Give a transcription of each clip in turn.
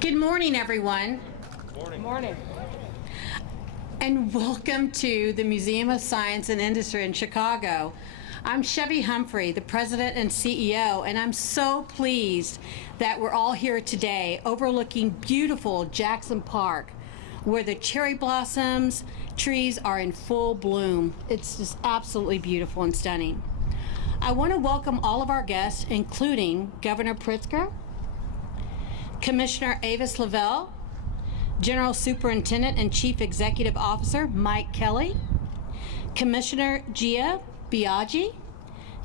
Good morning, everyone. Morning. Morning. And welcome to the Museum of Science and Industry in Chicago. I'm Chevy Humphrey, the president and CEO, and I'm so pleased that we're all here today overlooking beautiful Jackson Park, where the cherry blossoms trees are in full bloom. It's just absolutely beautiful and stunning. I want to welcome all of our guests, including Governor Pritzker, Commissioner Avis Lavelle, General Superintendent and Chief Executive Officer Mike Kelly, Commissioner Gia Biaggi,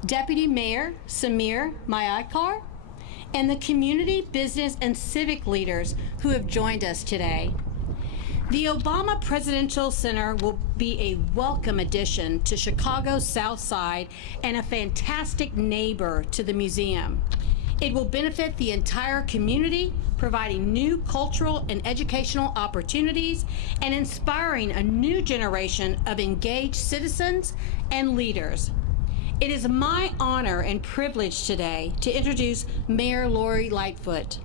Deputy Mayor Samir Mayakar, and the community, business, and civic leaders who have joined us today. The Obama Presidential Center will be a welcome addition to Chicago's South Side and a fantastic neighbor to the museum. It will benefit the entire community, providing new cultural and educational opportunities and inspiring a new generation of engaged citizens and leaders. It is my honor and privilege today to introduce Mayor Lori Lightfoot.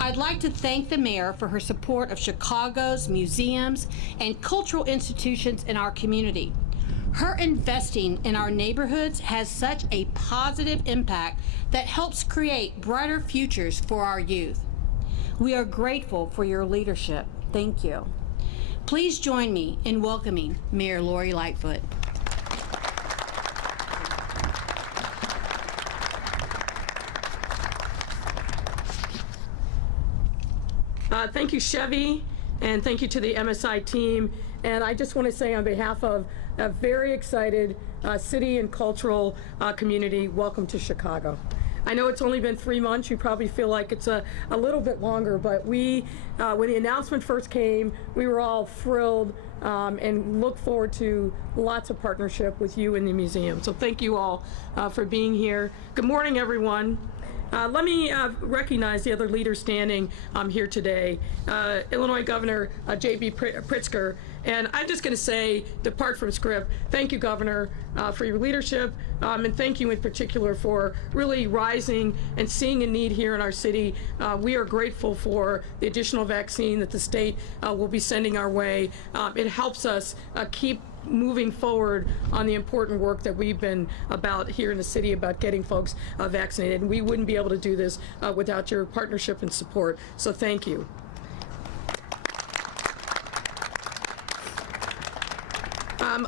I'd like to thank the mayor for her support of Chicago's museums and cultural institutions in our community. Her investing in our neighborhoods has such a positive impact that helps create brighter futures for our youth. We are grateful for your leadership. Thank you. Please join me in welcoming Mayor Lori Lightfoot. Thank you, Chevy, and thank you to the MSI team. And I just want to say on behalf of a very excited city and cultural community, welcome to Chicago. I know it's only been 3 months. You probably feel like it's a little bit longer, but when the announcement first came, we were all thrilled and look forward to lots of partnership with you in the museum. So thank you all for being here. Good morning, everyone. Let me recognize the other leaders standing here today. Illinois Governor J.B. Pritzker. And I'm just going to say, depart from script, thank you, Governor, for your leadership, and thank you in particular for really rising and seeing a need here in our city. We are grateful for the additional vaccine that the state will be sending our way. It helps us keep moving forward on the important work that we've been about here in the city about getting folks vaccinated. And we wouldn't be able to do this without your partnership and support. So thank you.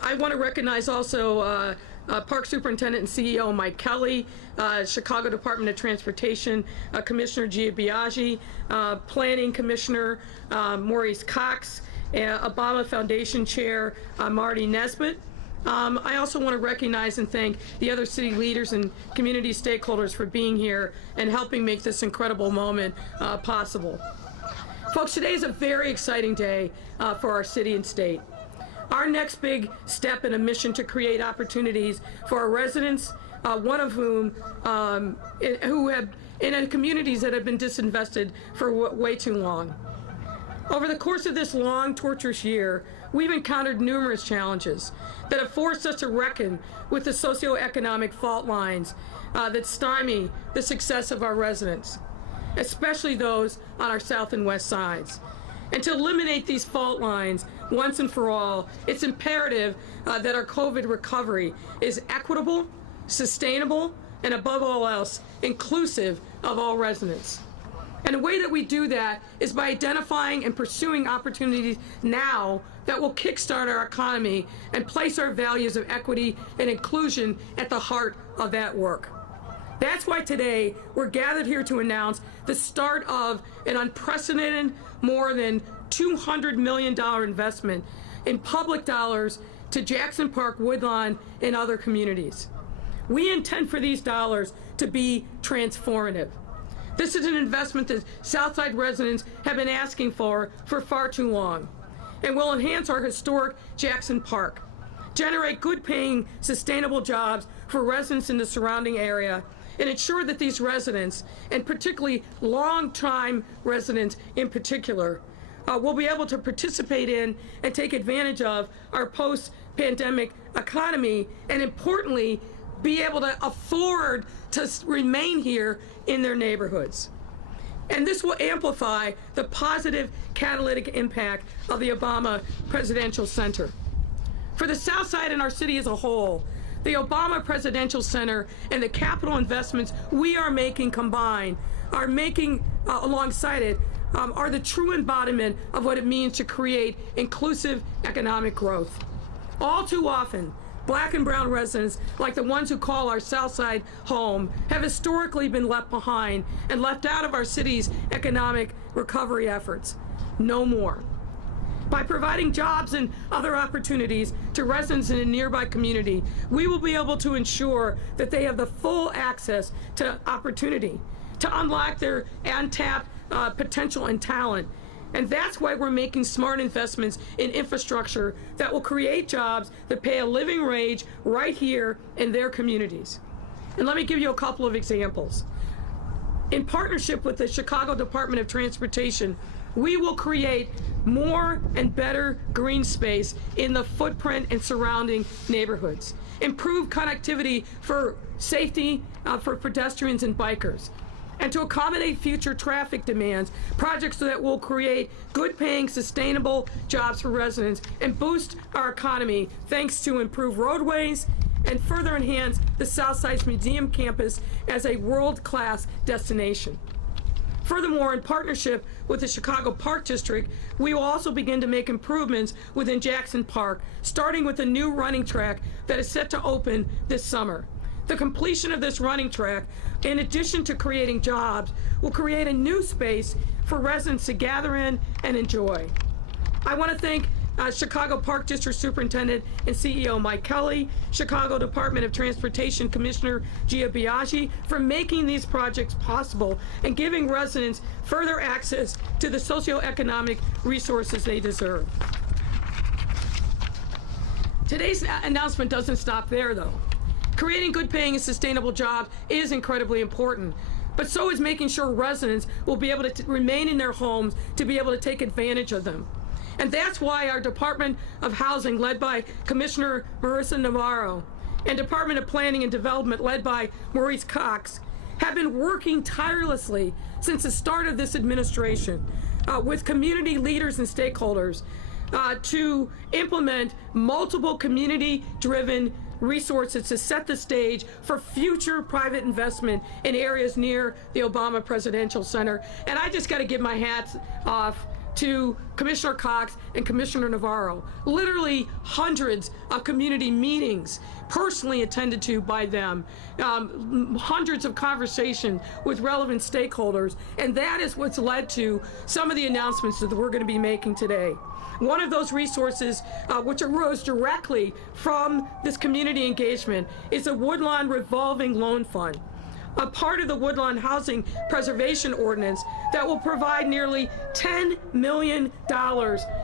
I want to recognize also Park Superintendent and CEO Mike Kelly, Chicago Department of Transportation Commissioner Gia Biaggi, Planning Commissioner Maurice Cox, Obama Foundation Chair Marty Nesbitt. I also want to recognize and thank the other city leaders and community stakeholders for being here and helping make this incredible moment possible. Folks, today is a very exciting day for our city and state. Our next big step in a mission to create opportunities for our residents, one of whom who have in communities that have been disinvested for way too long. Over the course of this long, torturous year, we've encountered numerous challenges that have forced us to reckon with the socioeconomic fault lines that stymie the success of our residents, especially those on our south and west sides. And to eliminate these fault lines once and for all, it's imperative that our COVID recovery is equitable, sustainable, and above all else, inclusive of all residents. And the way that we do that is by identifying and pursuing opportunities now that will kickstart our economy and place our values of equity and inclusion at the heart of that work. That's why today we're gathered here to announce the start of an unprecedented more than $200 million investment in public dollars to Jackson Park, Woodlawn, and other communities. We intend for these dollars to be transformative. This is an investment that Southside residents have been asking for far too long, and will enhance our historic Jackson Park, generate good-paying, sustainable jobs for residents in the surrounding area, and ensure that these residents, and particularly long-time residents in particular, will be able to participate in and take advantage of our post-pandemic economy, and importantly, be able to afford to remain here in their neighborhoods. And this will amplify the positive catalytic impact of the Obama Presidential Center. For the South Side and our city as a whole, the Obama Presidential Center and the capital investments we are making combined, are making alongside it, are the true embodiment of what it means to create inclusive economic growth. All too often, Black and brown residents, like the ones who call our South Side home, have historically been left behind and left out of our city's economic recovery efforts. No more. By providing jobs and other opportunities to residents in a nearby community, we will be able to ensure that they have the full access to opportunity, to unlock their untapped potential and talent. And that's why we're making smart investments in infrastructure that will create jobs that pay a living wage right here in their communities. And let me give you a couple of examples. In partnership with the Chicago Department of Transportation, we will create more and better green space in the footprint and surrounding neighborhoods, improve connectivity for safety for pedestrians and bikers, and to accommodate future traffic demands, projects that will create good-paying, sustainable jobs for residents and boost our economy thanks to improved roadways and further enhance the Southside's museum campus as a world-class destination. Furthermore, in partnership with the Chicago Park District, we will also begin to make improvements within Jackson Park, starting with a new running track that is set to open this summer. The completion of this running track, in addition to creating jobs, will create a new space for residents to gather in and enjoy. I want to thank Chicago Park District Superintendent and CEO Mike Kelly, Chicago Department of Transportation Commissioner Gia Biaggi for making these projects possible and giving residents further access to the socioeconomic resources they deserve. Today's announcement doesn't stop there, though. Creating good paying and sustainable jobs is incredibly important, but so is making sure residents will be able to remain in their homes to be able to take advantage of them. And that's why our Department of Housing, led by Commissioner Marissa Navarro, and Department of Planning and Development, led by Maurice Cox, have been working tirelessly since the start of this administration with community leaders and stakeholders to implement multiple community-driven resources to set the stage for future private investment in areas near the Obama Presidential Center. And I just got to give my hats off to Commissioner Cox and Commissioner Navarro. Literally hundreds of community meetings personally attended to by them, hundreds of conversations with relevant stakeholders, and that is what's led to some of the announcements that we're going to be making today. One of those resources, which arose directly from this community engagement, is a Woodlawn Revolving Loan Fund, a part of the Woodlawn Housing Preservation Ordinance that will provide nearly $10 million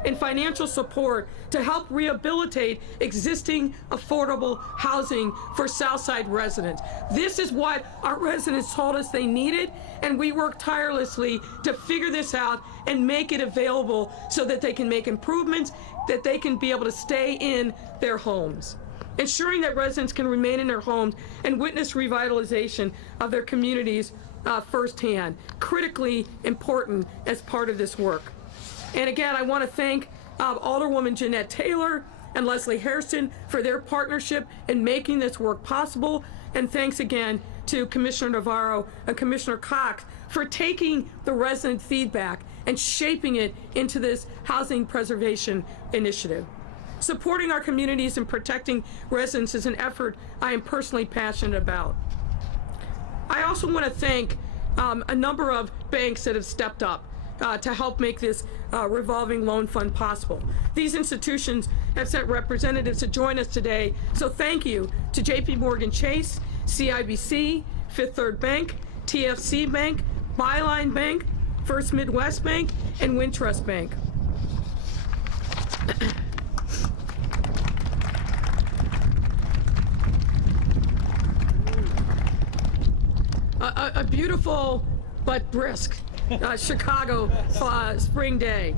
in financial support to help rehabilitate existing affordable housing for Southside residents. This is what our residents told us they needed, and we worked tirelessly to figure this out and make it available so that they can make improvements, that they can be able to stay in their homes. Ensuring that residents can remain in their homes and witness revitalization of their communities firsthand, critically important as part of this work. And again, I want to thank Alderwoman Jeanette Taylor and Leslie Hairston for their partnership in making this work possible. And thanks again to Commissioner Navarro and Commissioner Cox for taking the resident feedback and shaping it into this housing preservation initiative. Supporting our communities and protecting residents is an effort I am personally passionate about. I also want to thank a number of banks that have stepped up to help make this revolving loan fund possible. These institutions have sent representatives to join us today, so thank you to JP Morgan Chase, CIBC, Fifth Third Bank, TFC Bank, Byline Bank, First Midwest Bank, and Wintrust Bank. A beautiful but brisk Chicago spring day.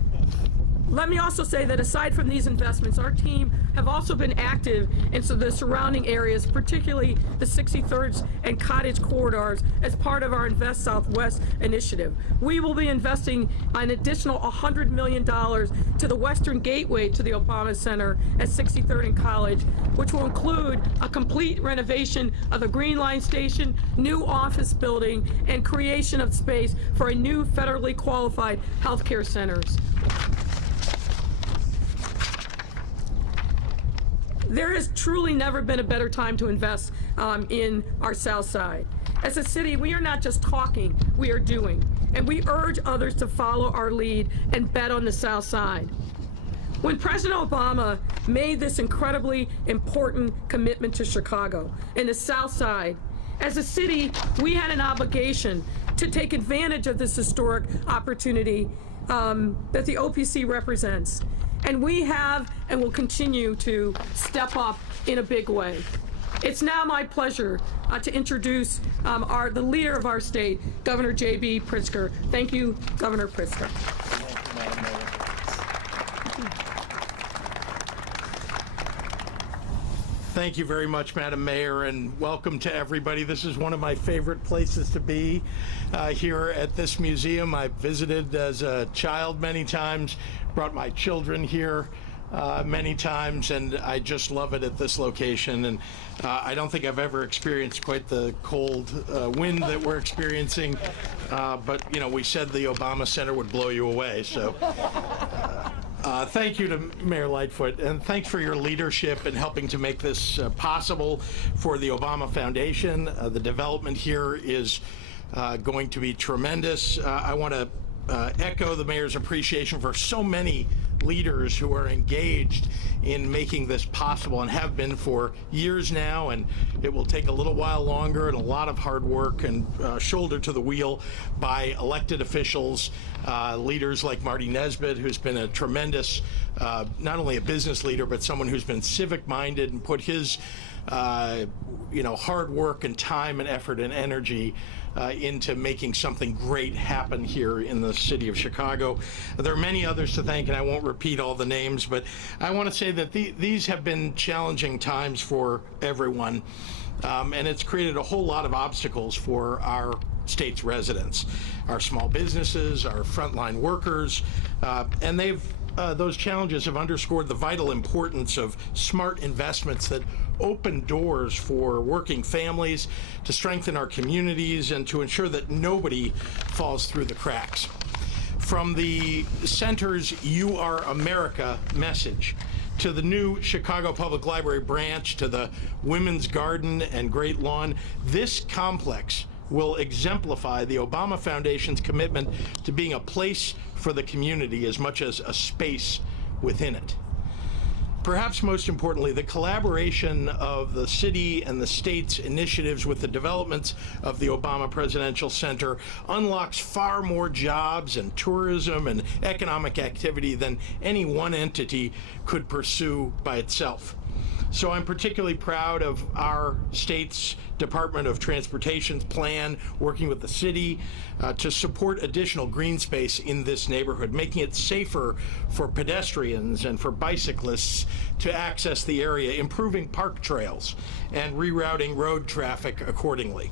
Let me also say that aside from these investments, our team have also been active in the surrounding areas, particularly the 63rd and Cottage corridors, as part of our Invest Southwest initiative. We will be investing an additional $100 million to the Western Gateway to the Obama Center at 63rd and College, which will include a complete renovation of the Green Line station, new office building, and creation of space for a new federally qualified healthcare centers. There has truly never been a better time to invest in our South Side. As a city, we are not just talking, we are doing. And we urge others to follow our lead and bet on the South Side. When President Obama made this incredibly important commitment to Chicago and the South Side, as a city, we had an obligation to take advantage of this historic opportunity that the OPC represents. And we have and will continue to step up in a big way. It's now my pleasure to introduce the leader of our state, Governor J.B. Pritzker. Thank you, Governor Pritzker. Thank you very much, Madam Mayor, and welcome to everybody. This is one of my favorite places to be here at this museum. I've visited as a child many times, brought my children here many times, and I just love it at this location. And I don't think I've ever experienced quite the cold wind that we're experiencing, but you know, we said the Obama Center would blow you away, so. Thank you to Mayor Lightfoot, and thanks for your leadership in helping to make this possible for the Obama Foundation. The development here is going to be tremendous. I want to echo the mayor's appreciation for so many leaders who are engaged in making this possible and have been for years now, and it will take a little while longer and a lot of hard work and shoulder to the wheel by elected officials, leaders like Marty Nesbitt, who's been a tremendous, not only a business leader, but someone who's been civic-minded and put his hard work and time and effort and energy into making something great happen here in the city of Chicago. There are many others to thank, and I won't repeat all the names, but I want to say that these have been challenging times for everyone, and it's created a whole lot of obstacles for our state's residents, our small businesses, our frontline workers, and those challenges have underscored the vital importance of smart investments that open doors for working families, to strengthen our communities, and to ensure that nobody falls through the cracks. From the center's You Are America message, to the new Chicago Public Library branch, to the Women's Garden and Great Lawn, this complex will exemplify the Obama Foundation's commitment to being a place for the community as much as a space within it. Perhaps most importantly, the collaboration of the city and the state's initiatives with the developments of the Obama Presidential Center unlocks far more jobs and tourism and economic activity than any one entity could pursue by itself. So I'm particularly proud of our state's Department of Transportation's plan, working with the city to support additional green space in this neighborhood, making it safer for pedestrians and for bicyclists to access the area, improving park trails, and rerouting road traffic accordingly.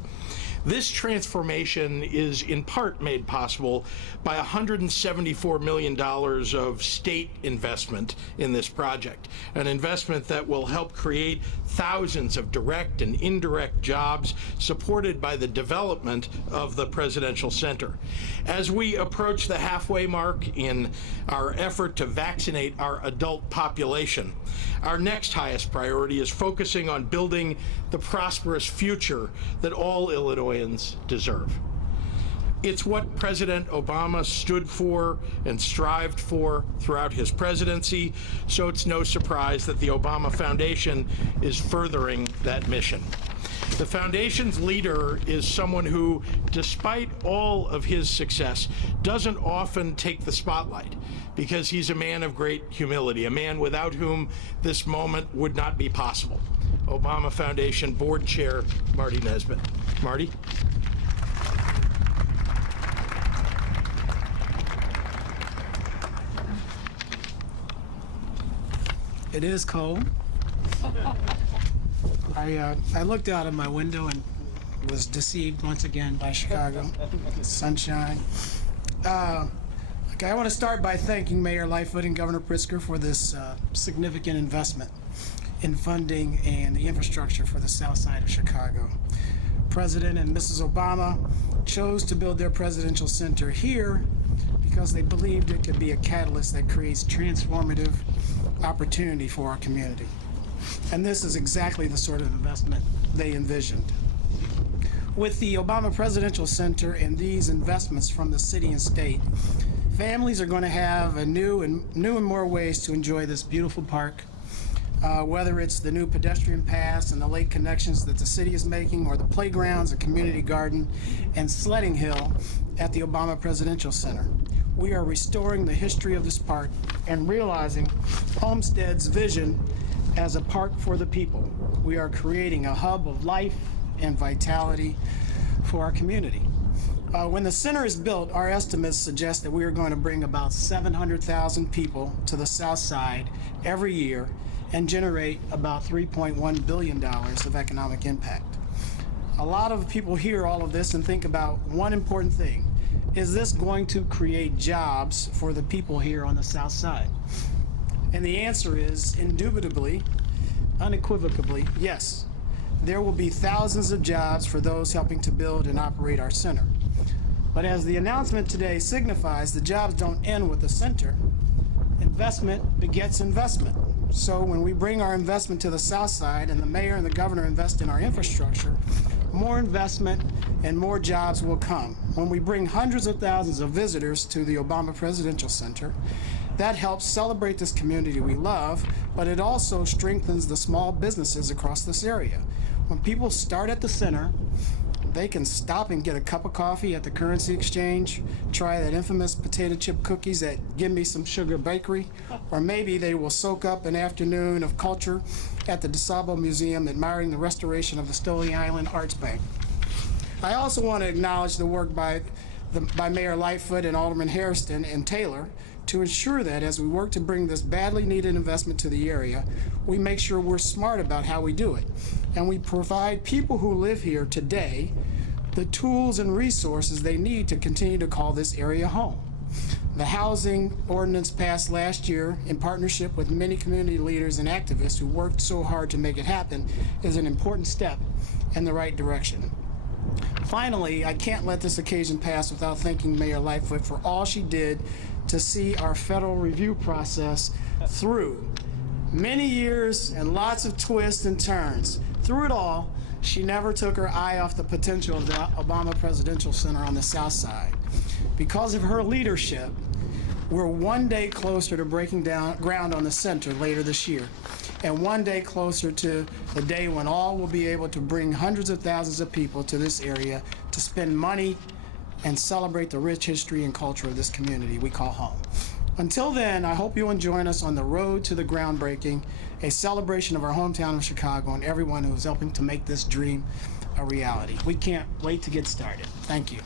This transformation is in part made possible by $174 million of state investment in this project, an investment that will help create thousands of direct and indirect jobs supported by the development of the Presidential Center. As we approach the halfway mark in our effort to vaccinate our adult population, our next highest priority is focusing on building the prosperous future that all Illinoisans deserve. It's what President Obama stood for and strived for throughout his presidency, so it's no surprise that the Obama Foundation is furthering that mission. The Foundation's leader is someone who, despite all of his success, doesn't often take the spotlight because he's a man of great humility, a man without whom this moment would not be possible. Obama Foundation Board Chair Marty Nesbitt. Marty? It is cold. I looked out of my window and was deceived once again by Chicago. Sunshine. Okay, I want to start by thanking Mayor Lightfoot and Governor Pritzker for this significant investment in funding and the infrastructure for the south side of Chicago. President and Mrs. Obama chose to build their presidential center here because they believed it could be a catalyst that creates transformative opportunity for our community. And this is exactly the sort of investment they envisioned. With the Obama Presidential Center and these investments from the city and state, families are going to have new and more ways to enjoy this beautiful park, whether it's the new pedestrian paths and the lake connections that the city is making, or the playgrounds, a community garden, and sledding hill at the Obama Presidential Center. We are restoring the history of this park and realizing Homestead's vision as a park for the people. We are creating a hub of life and vitality for our community. When the center is built, our estimates suggest that we are going to bring about 700,000 people to the south side every year and generate about $3.1 billion of economic impact. A lot of people hear all of this and think about one important thing. Is this going to create jobs for the people here on the south side? And the answer is indubitably, unequivocally, yes. There will be thousands of jobs for those helping to build and operate our center. But as the announcement today signifies, the jobs don't end with the center. Investment begets investment. So when we bring our investment to the south side and the mayor and the governor invest in our infrastructure, more investment and more jobs will come. When we bring hundreds of thousands of visitors to the Obama Presidential Center, that helps celebrate this community we love, but it also strengthens the small businesses across this area. When people start at the center, they can stop and get a cup of coffee at the currency exchange, try that infamous potato chip cookies at Give Me Some Sugar Bakery, or maybe they will soak up an afternoon of culture at the DeSable Museum admiring the restoration of the Stoli Island Arts Bank. I also want to acknowledge the work by Mayor Lightfoot and Alderman Hairston and Taylor to ensure that as we work to bring this badly needed investment to the area, we make sure we're smart about how we do it. And we provide people who live here today the tools and resources they need to continue to call this area home. The housing ordinance passed last year in partnership with many community leaders and activists who worked so hard to make it happen is an important step in the right direction. Finally, I can't let this occasion pass without thanking Mayor Lightfoot for all she did to see our federal review process through. Many years and lots of twists and turns. Through it all, she never took her eye off the potential of the Obama Presidential Center on the south side. Because of her leadership, we're one day closer to breaking down ground on the center later this year, and one day closer to the day when all will be able to bring hundreds of thousands of people to this area to spend money and celebrate the rich history and culture of this community we call home. Until then, I hope you'll join us on the road to the groundbreaking, a celebration of our hometown of Chicago and everyone who is helping to make this dream a reality. We can't wait to get started. Thank you.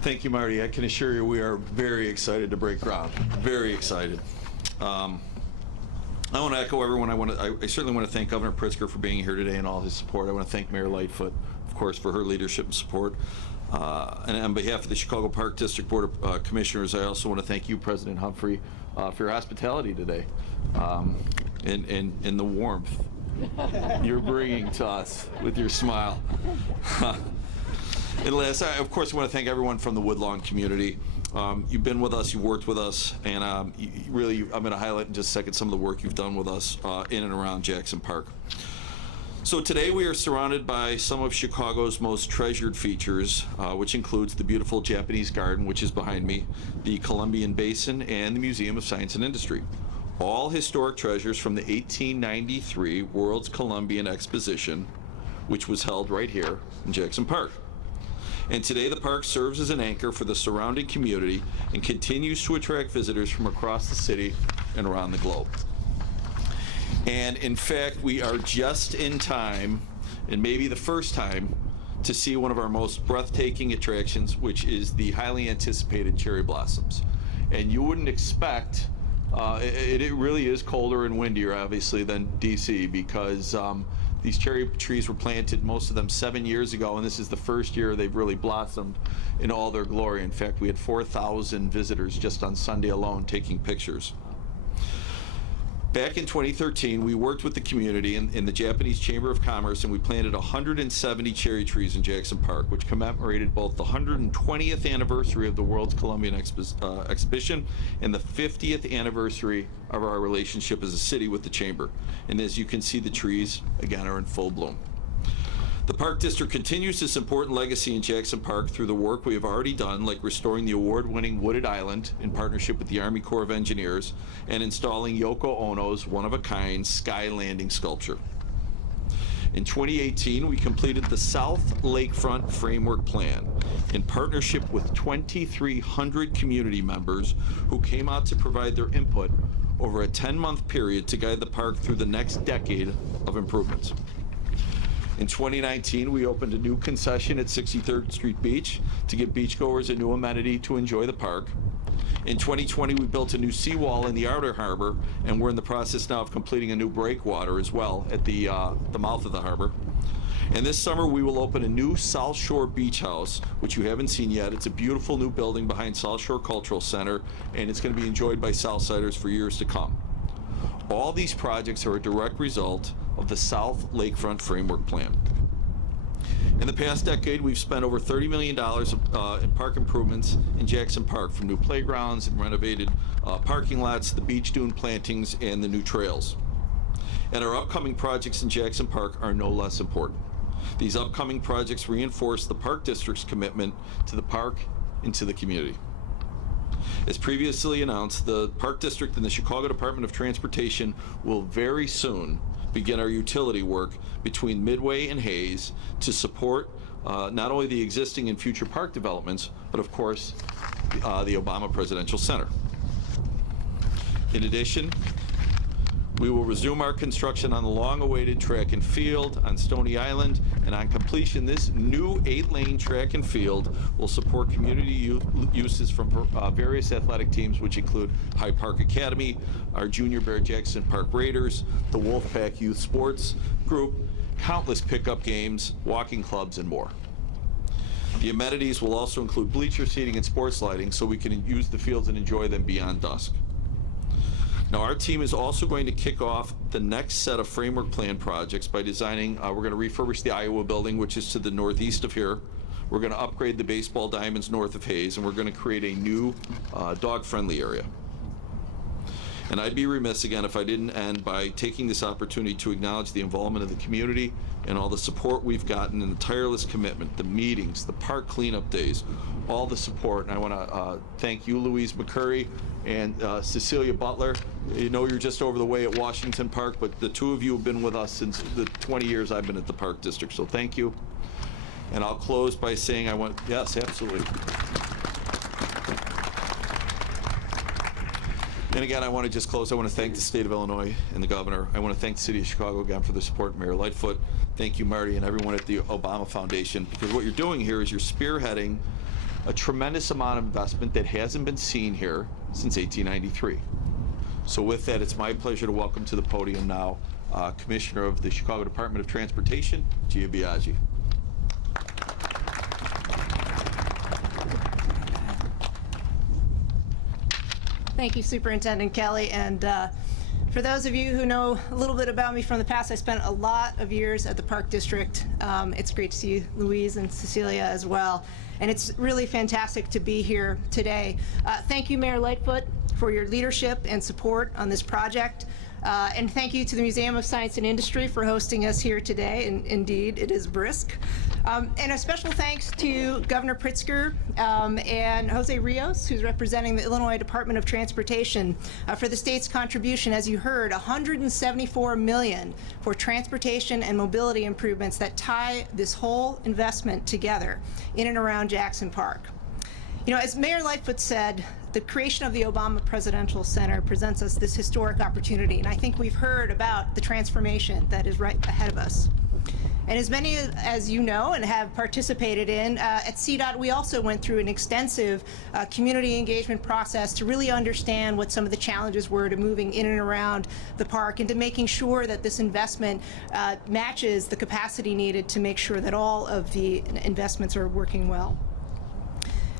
Thank you, Marty. I can assure you we are very excited to break ground. Very excited. I want to echo everyone. I certainly want to thank Governor Pritzker for being here today and all his support. I want to thank Mayor Lightfoot, of course, for her leadership and support. And on behalf of the Chicago Park District Board of Commissioners, I also want to thank you, President Humphrey, for your hospitality today and the warmth you're bringing to us with your smile. And last, I, of course, want to thank everyone from the Woodlawn community. You've been with us, you've worked with us, and I'm going to highlight in just a second some of the work you've done with us in and around Jackson Park. So today we are surrounded by some of Chicago's most treasured features, which includes the beautiful Japanese garden, which is behind me, the Columbian Basin, and the Museum of Science and Industry. All historic treasures from the 1893 World's Columbian Exposition, which was held right here in Jackson Park. And today the park serves as an anchor for the surrounding community and continues to attract visitors from across the city and around the globe. And in fact, we are just in time and maybe the first time, to see one of our most breathtaking attractions, which is the highly anticipated cherry blossoms. And you wouldn't expect, it really is colder and windier, obviously, than DC, because these cherry trees were planted, most of them 7 years ago, and this is the first year they've really blossomed in all their glory. In fact, we had 4,000 visitors just on Sunday alone taking pictures. Back in 2013, we worked with the community in the Japanese Chamber of Commerce, and we planted 170 cherry trees in Jackson Park, which commemorated both the 120th anniversary of the World's Columbian Exhibition and the 50th anniversary of our relationship as a city with the Chamber. And as you can see, the trees, again, are in full bloom. The Park District continues this important legacy in Jackson Park through the work we have already done, like restoring the award-winning Wooded Island in partnership with the Army Corps of Engineers and installing Yoko Ono's one-of-a-kind sky landing sculpture. In 2018, we completed the South Lakefront Framework Plan in partnership with 2,300 community members who came out to provide their input over a 10-month period to guide the park through the next decade of improvements. In 2019, we opened a new concession at 63rd Street Beach to give beachgoers a new amenity to enjoy the park. In 2020, we built a new seawall in the outer harbor, and we're in the process now of completing a new breakwater as well at the mouth of the harbor. And this summer, we will open a new South Shore Beach House, which you haven't seen yet. It's a beautiful new building behind South Shore Cultural Center, and it's going to be enjoyed by Southsiders for years to come. All these projects are a direct result of the South Lakefront Framework Plan. In the past decade, we've spent over $30 million in park improvements in Jackson Park, from new playgrounds and renovated parking lots, the beach dune plantings, and the new trails. And our upcoming projects in Jackson Park are no less important. These upcoming projects reinforce the Park District's commitment to the park and to the community. As previously announced, the Park District and the Chicago Department of Transportation will very soon begin our utility work between Midway and Hayes to support not only the existing and future park developments, but of course, the Obama Presidential Center. In addition, we will resume our construction on the long-awaited track and field on Stony Island, and on completion, this new 8-lane track and field will support community uses from various athletic teams, which include Hyde Park Academy, our Junior Bear Jackson Park Raiders, the Wolfpack Youth Sports Group, countless pickup games, walking clubs, and more. The amenities will also include bleacher seating and sports lighting, so we can use the fields and enjoy them beyond dusk. Now, our team is also going to kick off the next set of framework plan projects by designing, we're going to refurbish the Iowa building, which is to the northeast of here. We're going to upgrade the baseball diamonds north of Hayes, and we're going to create a new dog-friendly area. And I'd be remiss again if I didn't end by taking this opportunity to acknowledge the involvement of the community and all the support we've gotten and the tireless commitment, the meetings, the park cleanup days, all the support. And I want to thank you, Louise McCurry, and Cecilia Butler. You know, you're just over the way at Washington Park, but the two of you have been with us since the 20 years I've been at the Park District, so thank you. And I'll close by saying yes, absolutely. And again, I want to just close. I want to thank the state of Illinois and the governor. I want to thank the city of Chicago again for the support, Mayor Lightfoot. Thank you, Marty, and everyone at the Obama Foundation, because what you're doing here is you're spearheading a tremendous amount of investment that hasn't been seen here since 1893. So with that, it's my pleasure to welcome to the podium now Commissioner of the Chicago Department of Transportation, Gia Biaggi. Thank you, Superintendent Kelly. And for those of you who know a little bit about me from the past, I spent a lot of years at the Park District. It's great to see you, Louise and Cecilia, as well. And it's really fantastic to be here today. Thank you, Mayor Lightfoot, for your leadership and support on this project. And thank you to the Museum of Science and Industry for hosting us here today. And indeed, it is brisk. And a special thanks to Governor Pritzker and Jose Rios, who's representing the Illinois Department of Transportation, for the state's contribution, as you heard, $174 million for transportation and mobility improvements that tie this whole investment together in and around Jackson Park. You know, as Mayor Lightfoot said, the creation of the Obama Presidential Center presents us this historic opportunity, and I think we've heard about the transformation that is right ahead of us. And as many as you know and have participated in, at CDOT we also went through an extensive community engagement process to really understand what some of the challenges were to moving in and around the park and to making sure that this investment matches the capacity needed to make sure that all of the investments are working well.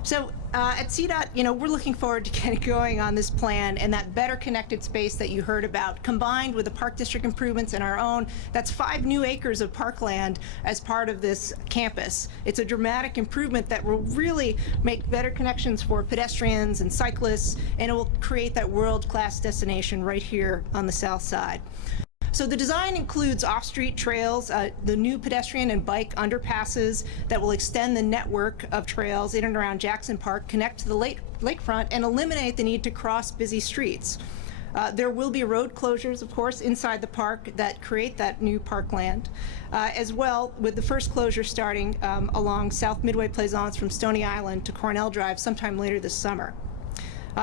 So at CDOT, we're looking forward to getting going on this plan and that better connected space that you heard about, combined with the Park District improvements and our own. That's 5 new acres of parkland as part of this campus. It's a dramatic improvement that will really make better connections for pedestrians and cyclists, and it will create that world-class destination right here on the south side. So the design includes off-street trails, the new pedestrian and bike underpasses that will extend the network of trails in and around Jackson Park, connect to the lakefront, and eliminate the need to cross busy streets. There will be road closures, of course, inside the park that create that new parkland, as well, with the first closure starting along South Midway Plaisance from Stony Island to Cornell Drive sometime later this summer.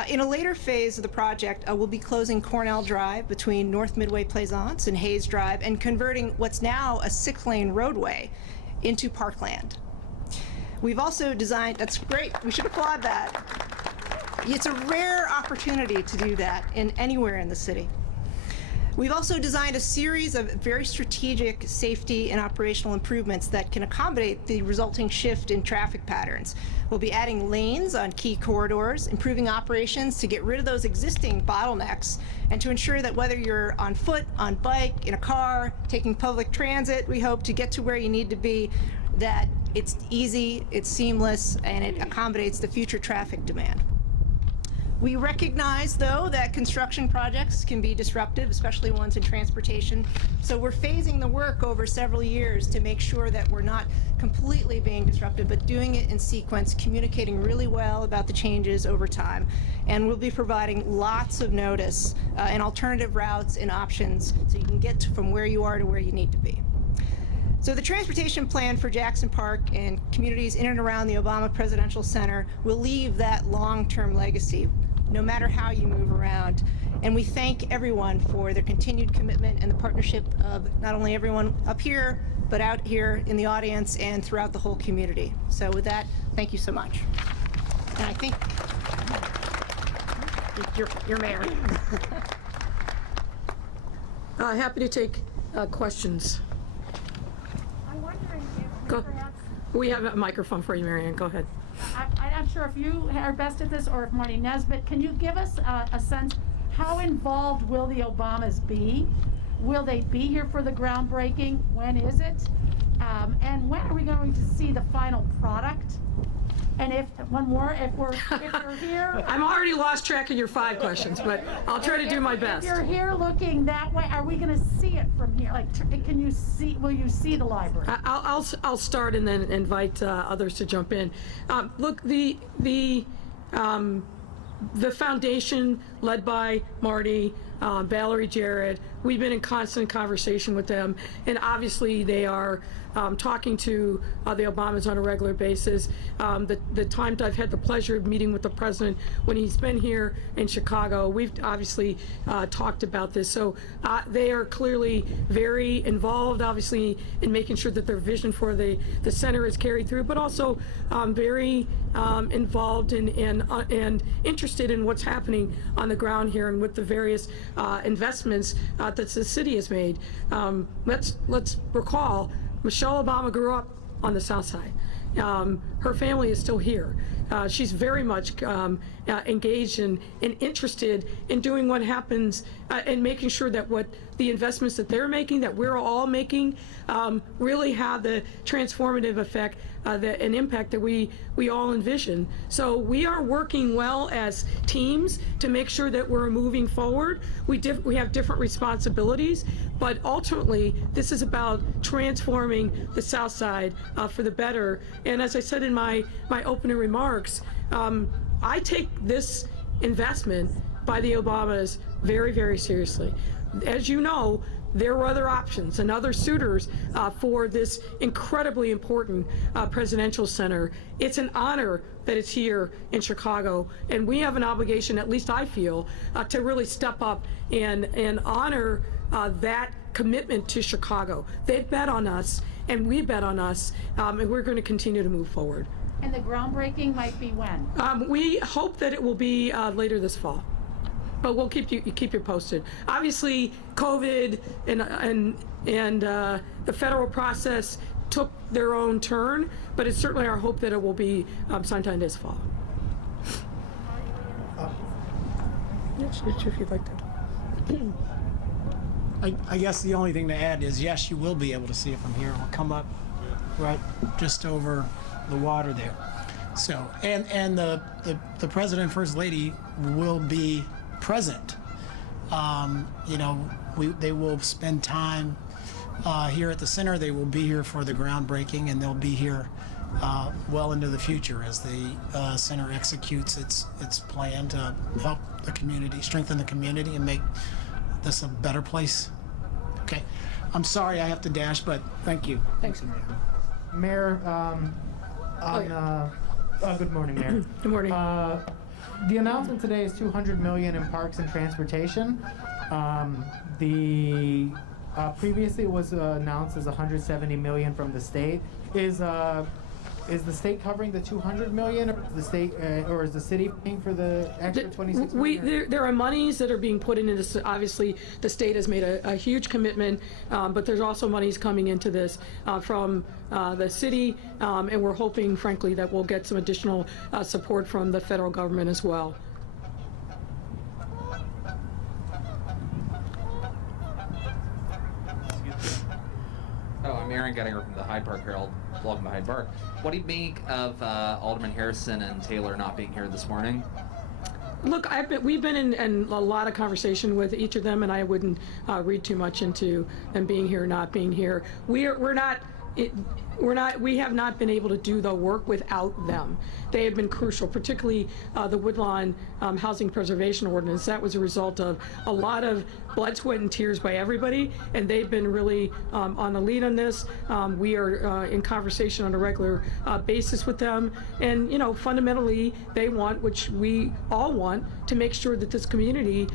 In a later phase of the project, we'll be closing Cornell Drive between North Midway Plaisance and Hayes Drive and converting what's now a 6-lane roadway into parkland. We've also designed, that's great, we should applaud that. It's a rare opportunity to do that anywhere in the city. We've also designed a series of very strategic safety and operational improvements that can accommodate the resulting shift in traffic patterns. We'll be adding lanes on key corridors, improving operations to get rid of those existing bottlenecks, and to ensure that whether you're on foot, on bike, in a car, taking public transit, we hope to get to where you need to be, that it's easy, it's seamless, and it accommodates the future traffic demand. We recognize, though, that construction projects can be disruptive, especially ones in transportation. So we're phasing the work over several years to make sure that we're not completely being disruptive, but doing it in sequence, communicating really well about the changes over time. And we'll be providing lots of notice and alternative routes and options so you can get from where you are to where you need to be. So the transportation plan for Jackson Park and communities in and around the Obama Presidential Center will leave that long-term legacy, no matter how you move around. And we thank everyone for their continued commitment and the partnership of not only everyone up here, but out here in the audience and throughout the whole community. So with that, thank you so much. And I think your mayor. Happy to take questions. I'm wondering if Go. perhaps, We have a microphone for you, Marianne. Go ahead. I'm sure if you are best at this or if Marty Nesbitt, can you give us a sense, how involved will the Obamas be? Will they be here for the groundbreaking? When is it? And when are we going to see the final product? And if you're here. I'm already lost track of your 5 questions, but I'll try to do my best. If you're here looking that way, are we going to see it from here? Like, will you see the library? I'll start and then invite others to jump in. Look, the foundation led by Marty, Valerie Jarrett, we've been in constant conversation with them, and obviously they are talking to the Obamas on a regular basis. The times I've had the pleasure of meeting with the president when he's been here in Chicago, we've obviously talked about this. So they are clearly very involved, obviously, in making sure that their vision for the center is carried through, but also very involved and interested in what's happening on the ground here and with the various investments that the city has made. Let's recall, Michelle Obama grew up on the South Side. Her family is still here. She's very much engaged and interested in doing what happens and making sure that what the investments that they're making, that we're all making, really have the transformative effect and impact that we all envision. So we are working well as teams to make sure that we're moving forward. We have different responsibilities, but ultimately this is about transforming the South Side for the better. And as I said in my opening remarks, I take this investment by the Obamas very, very seriously. As you know, there were other options and other suitors for this incredibly important presidential center. It's an honor that it's here in Chicago, and we have an obligation, at least I feel, to really step up and honor that commitment to Chicago. They bet on us, and we bet on us, and we're going to continue to move forward. And the groundbreaking might be when? We hope that it will be later this fall. But we'll keep you posted. Obviously, COVID and the federal process took their own turn, but it's certainly our hope that it will be sometime this fall. If you'd like to. I guess the only thing to add is, yes, you will be able to see it from here. It'll come up right just over the water there. So, and the President and First Lady will be present. You know, they will spend time here at the center. They will be here for the groundbreaking, and they'll be here well into the future as the center executes its plan to help the community, strengthen the community, and make this a better place. Okay, I'm sorry I have to dash, but thank you. Thanks. Mayor, good morning, Mayor. Good morning. The announcement today is $200 million in parks and transportation. Previously it was announced as $170 million from the state. Is the state covering the $200 million, or is the city paying for the extra $26 million? There are monies that are being put into this. Obviously, the state has made a huge commitment, but there's also monies coming into this from the city, and we're hoping, frankly, that we'll get some additional support from the federal government as well. Oh, I'm Aaron Gettinger from the Hyde Park Herald. Welcome to Hyde Park. What do you make of Alderman Harrison and Taylor not being here this morning? Look, we've been in a lot of conversation with each of them, and I wouldn't read too much into them being here or not being here. We have not been able to do the work without them. They have been crucial, particularly the Woodlawn Housing Preservation Ordinance. That was a result of a lot of blood, sweat, and tears by everybody, and they've been really on the lead on this. We are in conversation on a regular basis with them, and fundamentally, they want, which we all want, to make sure that this community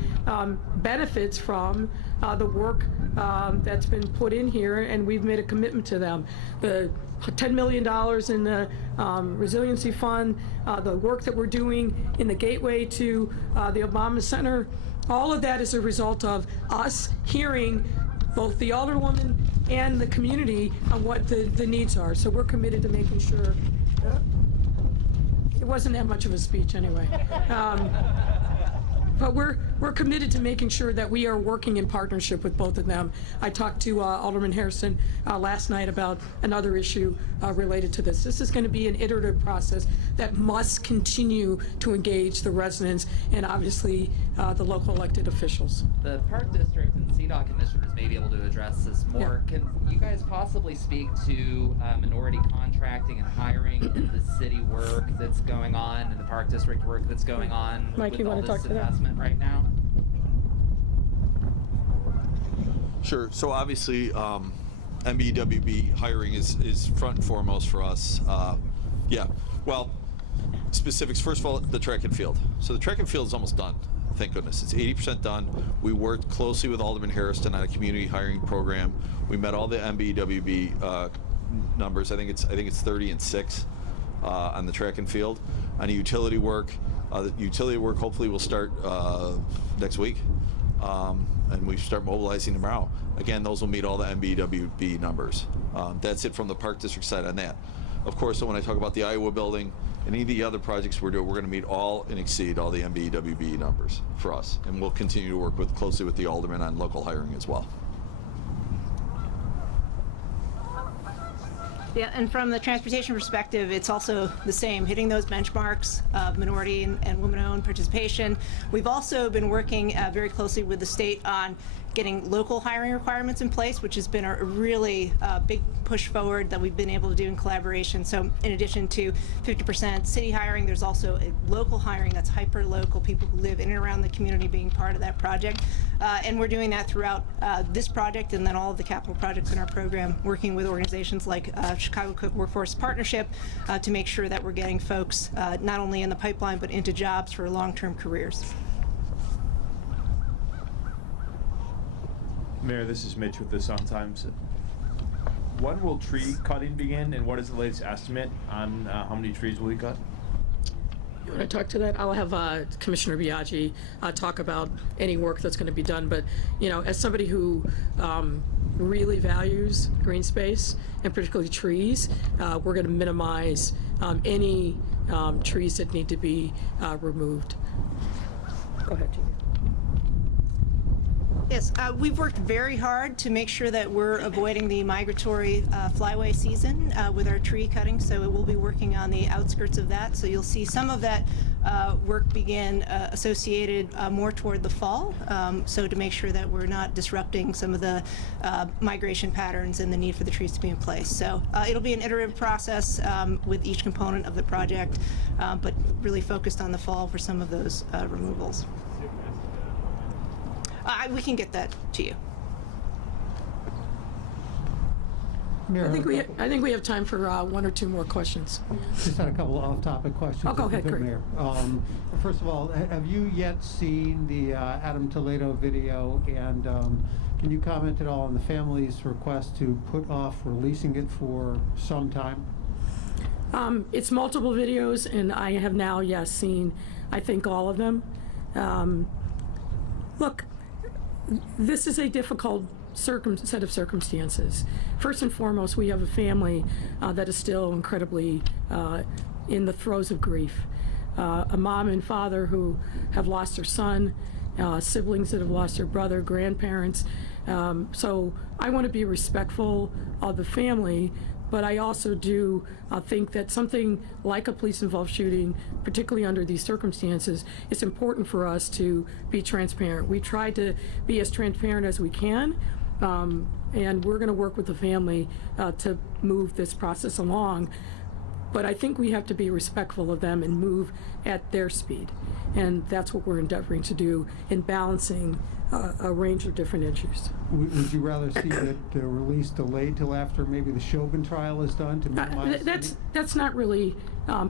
benefits from the work that's been put in here, and we've made a commitment to them. The $10 million in the resiliency fund, the work that we're doing in the gateway to the Obama Center, all of that is a result of us hearing both the alderwoman and the community on what the needs are. So we're committed to making sure. It wasn't that much of a speech anyway. But we're committed to making sure that we are working in partnership with both of them. I talked to Alderman Harrison last night about another issue related to this. This is going to be an iterative process that must continue to engage the residents and obviously the local elected officials. The Park District and CDOT commissioners may be able to address this more. Yeah. Can you guys possibly speak to minority contracting and hiring in the city work that's going on and the Park District work that's going on Mike, with you all want to this talk to that? investment right now? Sure. So obviously, MBWB hiring is front and foremost for us. Yeah. Well, specifics. First of all, the track and field. So the track and field is almost done. Thank goodness. It's 80% done. We worked closely with Alderman Harrison on a community hiring program. We met all the MBWB numbers. I think it's 30 and 6 on the track and field. On the utility work, hopefully will start next week, and we start mobilizing tomorrow. Again, those will meet all the MBWB numbers. That's it from the Park District side on that. Of course, when I talk about the Iowa building and any of the other projects we're doing, we're going to meet all and exceed all the MBWB numbers for us, and we'll continue to work closely with the aldermen on local hiring as well. Yeah, and from the transportation perspective, it's also the same, hitting those benchmarks of minority and women-owned participation. We've also been working very closely with the state on getting local hiring requirements in place, which has been a really big push forward that we've been able to do in collaboration. So in addition to 50% city hiring, there's also a local hiring that's hyper-local, people who live in and around the community being part of that project. And we're doing that throughout this project and then all of the capital projects in our program, working with organizations like Chicago Cook Workforce Partnership to make sure that we're getting folks not only in the pipeline but into jobs for long-term careers. Mayor, this is Mitch with the Sun-Times. When will tree cutting begin, and what is the latest estimate on how many trees will be cut? You want to talk to that? I'll have Commissioner Biaggi talk about any work that's going to be done. But, you know, as somebody who really values green space, and particularly trees, we're going to minimize any trees that need to be removed. Go ahead, Julia. Yes, we've worked very hard to make sure that we're avoiding the migratory flyway season with our tree cutting, so we'll be working on the outskirts of that. So you'll see some of that work begin associated more toward the fall, so to make sure that we're not disrupting some of the migration patterns and the need for the trees to be in place. So it'll be an iterative process with each component of the project, but really focused on the fall for some of those removals. We can get that to you. I think we have time for one or two more questions. Just had a couple of off-topic questions. Oh, go ahead, great. Mayor. First of all, have you yet seen the Adam Toledo video, and can you comment at all on the family's request to put off releasing it for some time? It's multiple videos, and I have now, yes, seen, I think, all of them. Look, this is a difficult set of circumstances. First and foremost, we have a family that is still incredibly in the throes of grief. A mom and father who have lost their son, siblings that have lost their brother, grandparents. So I want to be respectful of the family, but I also do think that something like a police-involved shooting, particularly under these circumstances, it's important for us to be transparent. We try to be as transparent as we can, and we're going to work with the family to move this process along. But I think we have to be respectful of them and move at their speed. And that's what we're endeavoring to do in balancing a range of different issues. Would you rather see the release delayed till after maybe the Chauvin trial is done to minimize? That's not really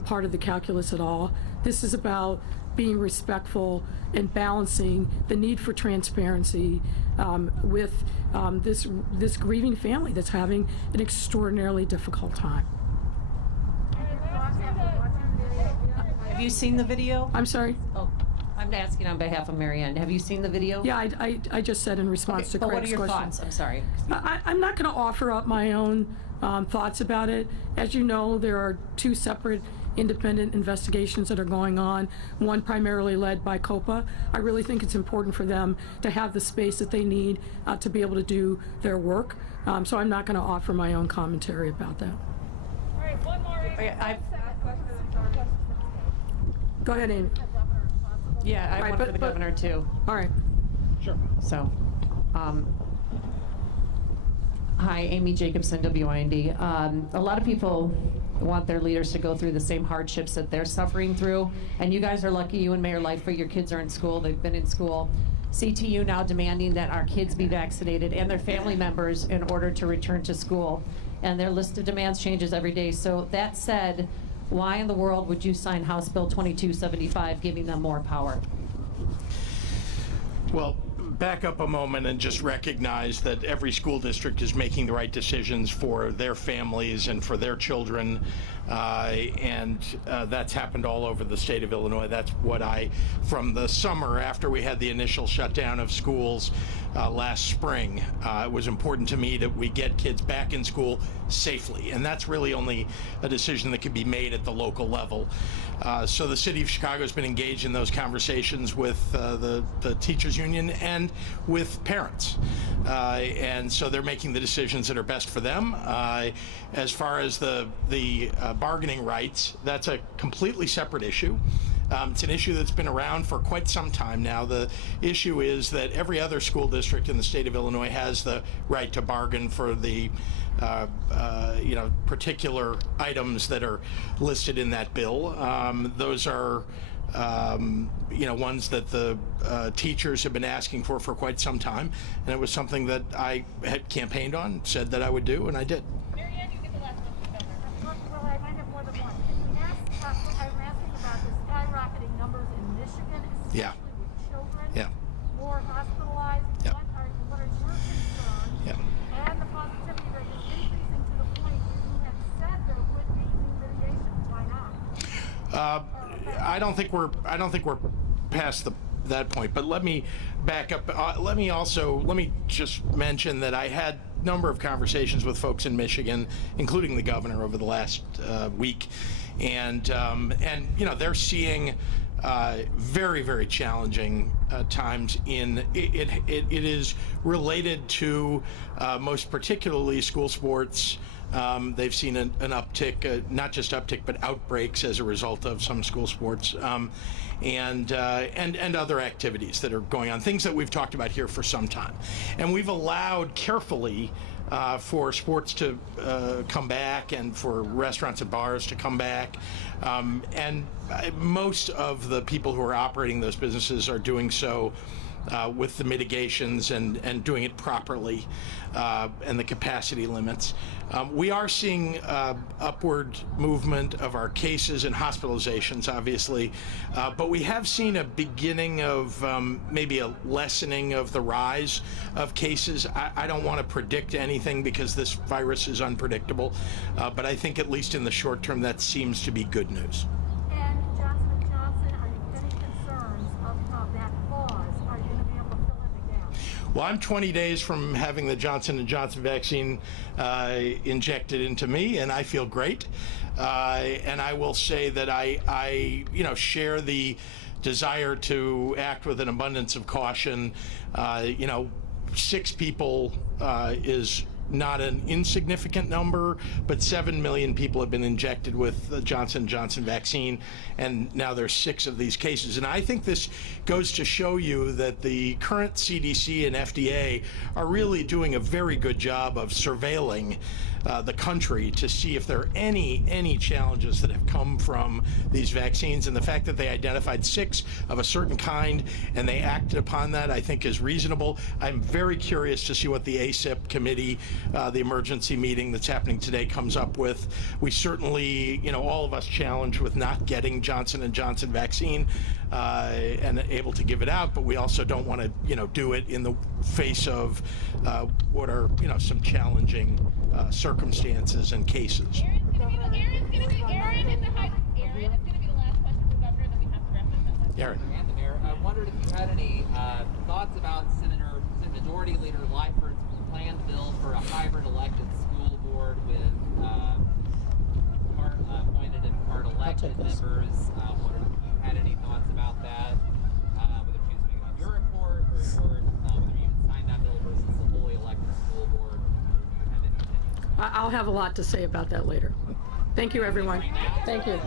part of the calculus at all. This is about being respectful and balancing the need for transparency with this grieving family that's having an extraordinarily difficult time. Have you seen the video? I'm sorry? Oh, I'm asking on behalf of Mary Ann. Have you seen the video? Yeah, I just said in response to but Craig's question. what are your thoughts? I'm sorry. I'm not going to offer up my own thoughts about it. As you know, there are two separate independent investigations that are going on, one primarily led by COPA. I really think it's important for them to have the space that they need to be able to do their work. So I'm not going to offer my own commentary about that. All right, one more. Okay, Go ahead, Amy. yeah, I have one for the governor too. All right. Sure. So, hi, Amy Jacobson, WIND. A lot of people want their leaders to go through the same hardships that they're suffering through, and you guys are lucky, you and Mayor Lightfoot, your kids are in school, they've been in school. CTU now demanding that our kids be vaccinated and their family members in order to return to school. And their list of demands changes every day. So that said, why in the world would you sign House Bill 2275 giving them more power? Well, back up a moment and just recognize that every school district is making the right decisions for their families and for their children, and that's happened all over the state of Illinois. That's what from the summer after we had the initial shutdown of schools last spring, it was important to me that we get kids back in school safely, and that's really only a decision that can be made at the local level. So the city of Chicago has been engaged in those conversations with the teachers union and with parents. and so they're making the decisions that are best for them. As far as the bargaining rights, that's a completely separate issue. It's an issue that's been around for quite some time now. The issue is that every other school district in the state of Illinois has the right to bargain for the particular items that are listed in that bill. Those are ones that the teachers have been asking for quite some time, and it was something that I had campaigned on, said that I would do, and I did. Mary Ann, you get the last question, Governor. Well, I might have more than one. Can you ask, I'm asking about the skyrocketing numbers in Michigan, especially Yeah. with children, Yeah. more hospitalized. Yeah. What are your concerns? Yeah. And the positivity rate is increasing to the point where you have said there would be new litigation. Why not? I don't think we're past that point. But let me back up. Let me just mention that I had a number of conversations with folks in Michigan, including the governor, over the last week, and they're seeing very, very challenging times. It is related to most particularly school sports. They've seen an uptick, not just uptick, but outbreaks as a result of some school sports, and other activities that are going on, things that we've talked about here for some time. And we've allowed carefully for sports to come back and for restaurants and bars to come back. And most of the people who are operating those businesses are doing so with the mitigations and doing it properly, and the capacity limits. We are seeing upward movement of our cases and hospitalizations, obviously, but we have seen a beginning of maybe a lessening of the rise of cases. I don't want to predict anything because this virus is unpredictable, but I think at least in the short term that seems to be good news. And Johnson & Johnson, are you any concerns of that pause? Are you going to be able to fill in the gap? Well, I'm 20 days from having the Johnson & Johnson vaccine injected into me, and I feel great. And I will say that I share the desire to act with an abundance of caution. 6 people is not an insignificant number, but 7 million people have been injected with the Johnson & Johnson vaccine, and now there's 6 of these cases. And I think this goes to show you that the current CDC and FDA are really doing a very good job of surveilling the country to see if there are any challenges that have come from these vaccines. And the fact that they identified 6 of a certain kind and they acted upon that, I think, is reasonable. I'm very curious to see what the ACIP committee, the emergency meeting that's happening today, comes up with. We certainly, all of us challenged with not getting Johnson & Johnson vaccine and able to give it out, but we also don't want to, do it in the face of what are, some challenging circumstances and cases. Aaron is going to be the last question for the governor, then we have to wrap this up. Aaron. And the mayor, I wondered if you had any thoughts about Majority Leader Lightford's planned bill for a hybrid elected school board with part appointed and part elected members. Wondered if you had any thoughts about that, whether she was making on your report or whether you would sign that bill versus the fully elected school board. Do you have any opinions? I'll have a lot to say about that later. Thank you, everyone. Thank you.